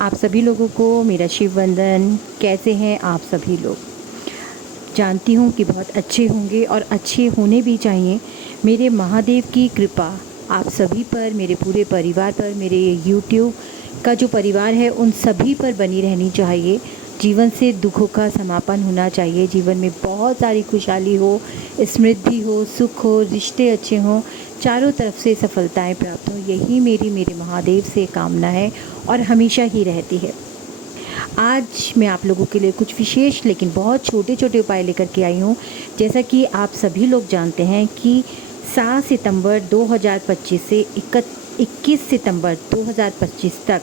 आप सभी लोगों को मेरा शिव वंदन। कैसे हैं आप सभी लोग? जानती हूँ कि बहुत अच्छे होंगे और अच्छे होने भी चाहिए। मेरे महादेव की कृपा आप सभी पर, मेरे पूरे परिवार पर, मेरे यूट्यूब का जो परिवार है उन सभी पर बनी रहनी चाहिए। जीवन से दुखों का समापन होना चाहिए। जीवन में बहुत सारी खुशहाली हो, समृद्धि हो, सुख हो, रिश्ते अच्छे हों, चारों तरफ से सफलताएं प्राप्त हों, यही मेरे महादेव से कामना है और हमेशा ही रहती है। आज मैं आप लोगों के लिए कुछ विशेष लेकिन बहुत छोटे छोटे उपाय लेकर के आई हूँ। जैसा कि आप सभी लोग जानते हैं कि 7 सितंबर 2025 से 21 सितंबर 2025 तक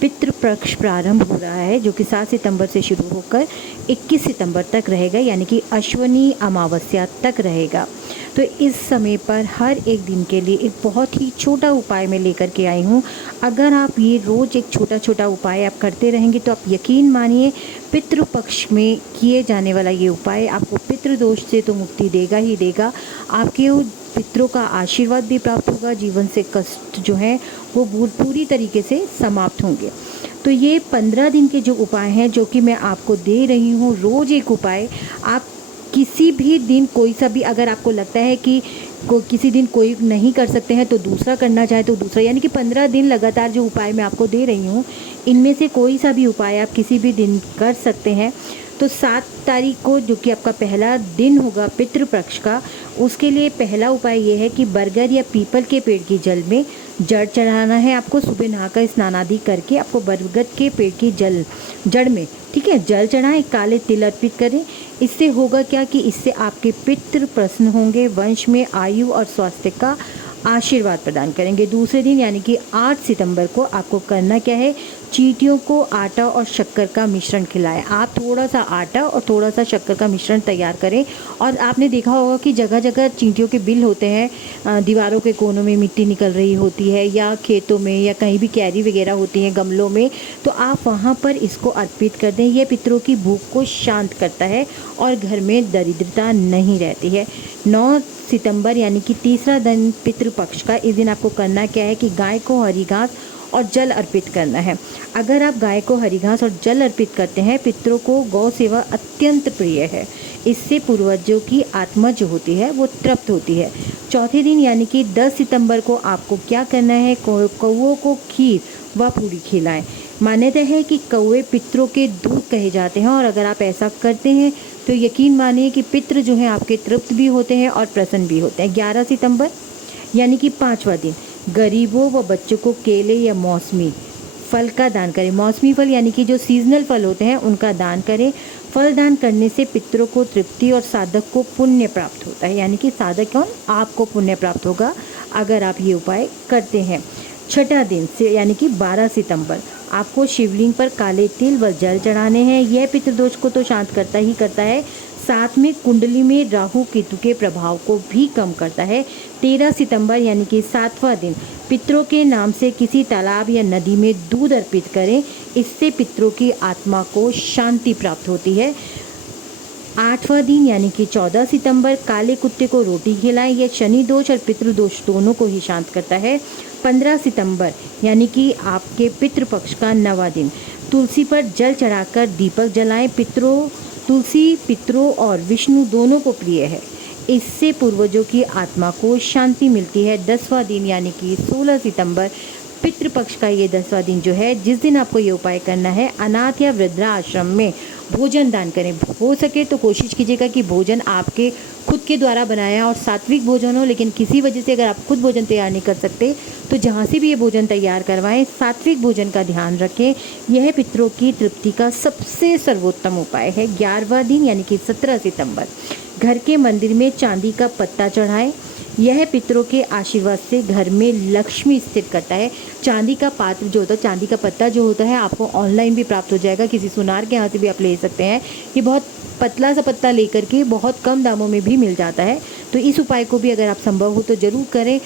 पितृपक्ष प्रारंभ हो रहा है, जो कि 7 सितंबर से शुरू होकर 21 सितंबर तक रहेगा, यानी कि अश्वनी अमावस्या तक रहेगा। तो इस समय पर हर एक दिन के लिए एक बहुत ही छोटा उपाय मैं लेकर के आई हूँ। अगर आप ये रोज़ एक छोटा छोटा उपाय आप करते रहेंगे तो आप यकीन मानिए पितृपक्ष में किए जाने वाला ये उपाय आपको पितृदोष से तो मुक्ति देगा ही देगा। आपके पितरों का आशीर्वाद भी प्राप्त होगा। जीवन से कष्ट जो है वो पूरी तरीके से समाप्त होंगे। तो ये 15 दिन के जो उपाय हैं जो कि मैं आपको दे रही हूँ, रोज़ एक उपाय आप किसी भी दिन कोई सा भी, अगर आपको लगता है कि किसी दिन कोई नहीं कर सकते हैं तो दूसरा करना चाहे तो दूसरा, यानी कि 15 दिन लगातार जो उपाय मैं आपको दे रही हूँ इनमें से कोई सा भी उपाय आप किसी भी दिन कर सकते हैं। तो 7 तारीख को जो कि आपका पहला दिन होगा पितृपक्ष का, उसके लिए पहला उपाय ये है कि बरगद या पीपल के पेड़ की जल में जड़ चढ़ाना है। आपको सुबह नहाकर स्नान आदि करके आपको बरगद के पेड़ की जड़ में, ठीक है, जल चढ़ाएं, काले तिल अर्पित करें। इससे होगा क्या कि इससे आपके पितृ प्रसन्न होंगे, वंश में आयु और स्वास्थ्य का आशीर्वाद प्रदान करेंगे। दूसरे दिन यानी कि 8 सितंबर को आपको करना क्या है, चींटियों को आटा और शक्कर का मिश्रण खिलाएं। आप थोड़ा सा आटा और थोड़ा सा शक्कर का मिश्रण तैयार करें। और आपने देखा होगा कि जगह जगह चींटियों के बिल होते हैं, दीवारों के कोनों में मिट्टी निकल रही होती है या खेतों में या कहीं भी कैरी वगैरह होती हैं गमलों में, तो आप वहाँ पर इसको अर्पित कर दें। यह पितरों की भूख को शांत करता है और घर में दरिद्रता नहीं रहती है। 9 सितंबर यानी कि तीसरा दिन पितृपक्ष का, इस दिन आपको करना क्या है कि गाय को हरी घास और जल अर्पित करना है। अगर आप गाय को हरी घास और जल अर्पित करते हैं, पितरों को गौ सेवा अत्यंत प्रिय है। इससे पूर्वजों की आत्मा जो होती है वो तृप्त होती है। चौथे दिन यानी कि 10 सितंबर को आपको क्या करना है, कौवों को खीर व पूरी खिलाएं। मान्यता है कि कौवे पितरों के दूध कहे जाते हैं और अगर आप ऐसा करते हैं तो यकीन मानिए कि पितृ जो हैं आपके तृप्त भी होते हैं और प्रसन्न भी होते हैं। 11 सितंबर यानी कि 5वां दिन, गरीबों व बच्चों को केले या मौसमी फल का दान करें। मौसमी फल यानी कि जो सीजनल फल होते हैं उनका दान करें। फल दान करने से पितरों को तृप्ति और साधक को पुण्य प्राप्त होता है, यानी कि साधक कौन, आपको पुण्य प्राप्त होगा अगर आप ये उपाय करते हैं। छठा दिन से यानी कि 12 सितंबर आपको शिवलिंग पर काले तिल व जल चढ़ाने हैं। यह पितृदोष को तो शांत करता ही करता है, साथ में कुंडली में राहु केतु के प्रभाव को भी कम करता है। 13 सितंबर यानी कि 7वां दिन, पितरों के नाम से किसी तालाब या नदी में दूध अर्पित करें। इससे पितरों की आत्मा को शांति प्राप्त होती है। 8वां दिन यानी कि 14 सितंबर, काले कुत्ते को रोटी खिलाएं। यह शनि दोष और पितृदोष दोनों को ही शांत करता है। 15 सितंबर यानी कि आपके पितृपक्ष का 9वां दिन, तुलसी पर जल चढ़ाकर दीपक जलाएं। तुलसी पितरों और विष्णु दोनों को प्रिय है। इससे पूर्वजों की आत्मा को शांति मिलती है। 10वां दिन यानी कि 16 सितंबर, पितृपक्ष का ये 10वां दिन जो है, जिस दिन आपको ये उपाय करना है, अनाथ या वृद्धाश्रम में भोजन दान करें। हो सके तो कोशिश कीजिएगा कि भोजन आपके खुद के द्वारा बनाया और सात्विक भोजन हो, लेकिन किसी वजह से अगर आप खुद भोजन तैयार नहीं कर सकते तो जहाँ से भी ये भोजन तैयार करवाएं, सात्विक भोजन का ध्यान रखें। यह पितरों की तृप्ति का सबसे सर्वोत्तम उपाय है। 11वां दिन यानी कि 17 सितंबर, घर के मंदिर में चांदी का पत्ता चढ़ाएं। यह पितरों के आशीर्वाद से घर में लक्ष्मी स्थित करता है। चांदी का पात्र जो होता है, चांदी का पत्ता जो होता है, आपको ऑनलाइन भी प्राप्त हो जाएगा, किसी सुनार के यहाँ से भी आप ले सकते हैं। ये बहुत पतला सा पत्ता लेकर के बहुत कम दामों में भी मिल जाता है। तो इस उपाय को भी अगर आप संभव हो तो ज़रूर करें।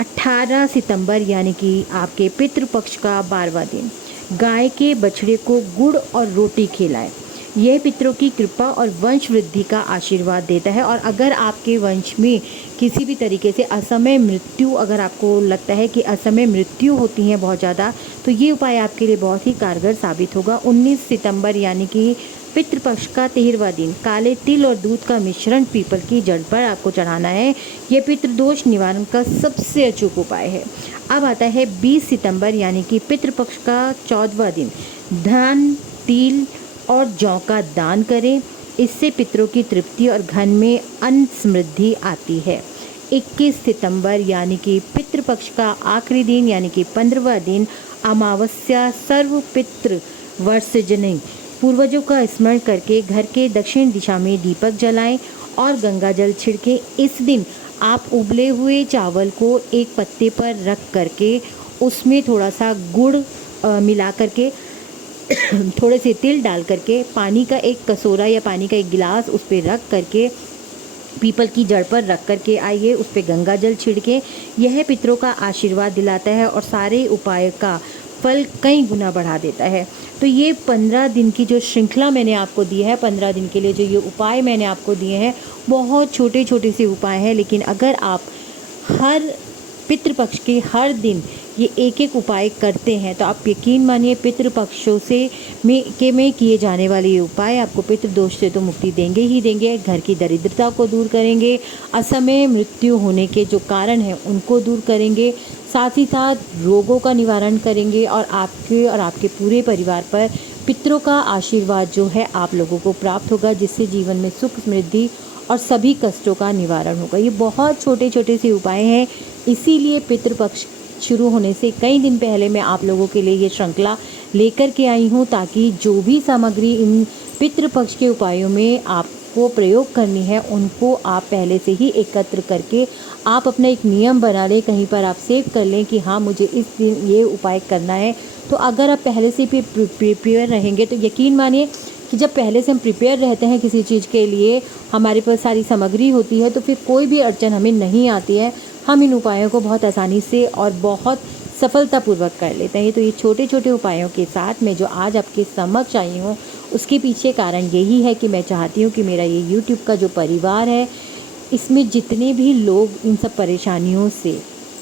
18 सितंबर यानी कि आपके पितृपक्ष का 12वां दिन, गाय के बछड़े को गुड़ और रोटी खिलाएं। यह पितरों की कृपा और वंश वृद्धि का आशीर्वाद देता है। और अगर आपके वंश में किसी भी तरीके से असमय मृत्यु, अगर आपको लगता है कि असमय मृत्यु होती है बहुत ज़्यादा, तो ये उपाय आपके लिए बहुत ही कारगर साबित होगा। 19 सितंबर यानी कि पितृपक्ष का 13वां दिन काले तिल और दूध का मिश्रण पीपल की जड़ पर आपको चढ़ाना है। यह पितृदोष निवारण का सबसे अचूक उपाय है। अब आता है 20 सितंबर यानी कि पितृपक्ष का 14वां दिन। धन, तिल और जौ का दान करें। इससे पितरों की तृप्ति और घर में अन्न समृद्धि आती है। 21 सितंबर यानी कि पितृपक्ष का आखिरी दिन यानी कि 15वां दिन अमावस्या सर्व पितृ वर्षजनी। पूर्वजों का स्मरण करके घर के दक्षिण दिशा में दीपक जलाएं और गंगा जल छिड़कें। इस दिन आप उबले हुए चावल को एक पत्ते पर रख करके उसमें थोड़ा सा गुड़ मिला करके थोड़े से तिल डाल करके पानी का एक कटोरा या पानी का एक गिलास उस पर रख करके पीपल की जड़ पर रख करके आइए, उस पर गंगा जल छिड़के। यह पितरों का आशीर्वाद दिलाता है और सारे उपाय का फल कई गुना बढ़ा देता है। तो ये 15 दिन की जो श्रृंखला मैंने आपको दी है, 15 दिन के लिए जो ये उपाय मैंने आपको दिए हैं, बहुत छोटे छोटे से उपाय हैं, लेकिन अगर आप हर पितृपक्ष के हर दिन ये एक एक उपाय करते हैं तो आप यकीन मानिए पितृपक्षों से में किए जाने वाले ये उपाय आपको पितृदोष से तो मुक्ति देंगे ही देंगे, घर की दरिद्रता को दूर करेंगे, असमय मृत्यु होने के जो कारण हैं उनको दूर करेंगे, साथ ही साथ रोगों का निवारण करेंगे और आपके पूरे परिवार पर पितरों का आशीर्वाद जो है आप लोगों को प्राप्त होगा, जिससे जीवन में सुख समृद्धि और सभी कष्टों का निवारण होगा। ये बहुत छोटे छोटे से उपाय हैं, इसीलिए पितृपक्ष शुरू होने से कई दिन पहले मैं आप लोगों के लिए ये श्रृंखला लेकर के आई हूँ, ताकि जो भी सामग्री इन पितृपक्ष के उपायों में आपको प्रयोग करनी है उनको आप पहले से ही एकत्र करके आप अपना एक नियम बना लें, कहीं पर आप सेव कर लें कि हाँ मुझे इस दिन ये उपाय करना है। तो अगर आप पहले से भी प्रिपेयर रहेंगे तो यकीन मानिए कि जब पहले से हम प्रिपेयर रहते हैं किसी चीज़ के लिए, हमारे पास सारी सामग्री होती है, तो फिर कोई भी अड़चन हमें नहीं आती है, हम इन उपायों को बहुत आसानी से और बहुत सफलतापूर्वक कर लेते हैं। तो ये छोटे छोटे उपायों के साथ मैं जो आज आपके समक्ष आई हूँ, उसके पीछे कारण यही है कि मैं चाहती हूँ कि मेरा ये यूट्यूब का जो परिवार है, इसमें जितने भी लोग इन सब परेशानियों से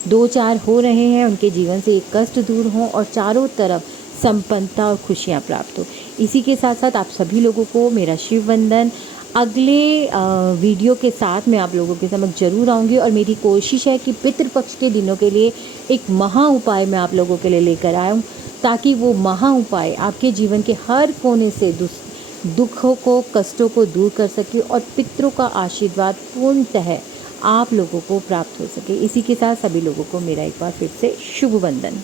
दो चार हो रहे हैं, उनके जीवन से एक कष्ट दूर हों और चारों तरफ संपन्नता और खुशियाँ प्राप्त हो। इसी के साथ साथ आप सभी लोगों को मेरा शिव वंदन। अगले वीडियो के साथ मैं आप लोगों के समक्ष जरूर आऊँगी और मेरी कोशिश है कि पितृपक्ष के दिनों के लिए एक महा उपाय मैं आप लोगों के लिए लेकर आऊँ, ताकि वो महा उपाय आपके जीवन के हर कोने से दुखों को, कष्टों को दूर कर सके और पितरों का आशीर्वाद पूर्णतः आप लोगों को प्राप्त हो सके। इसी के साथ सभी लोगों को मेरा एक बार फिर से शुभ वंदन।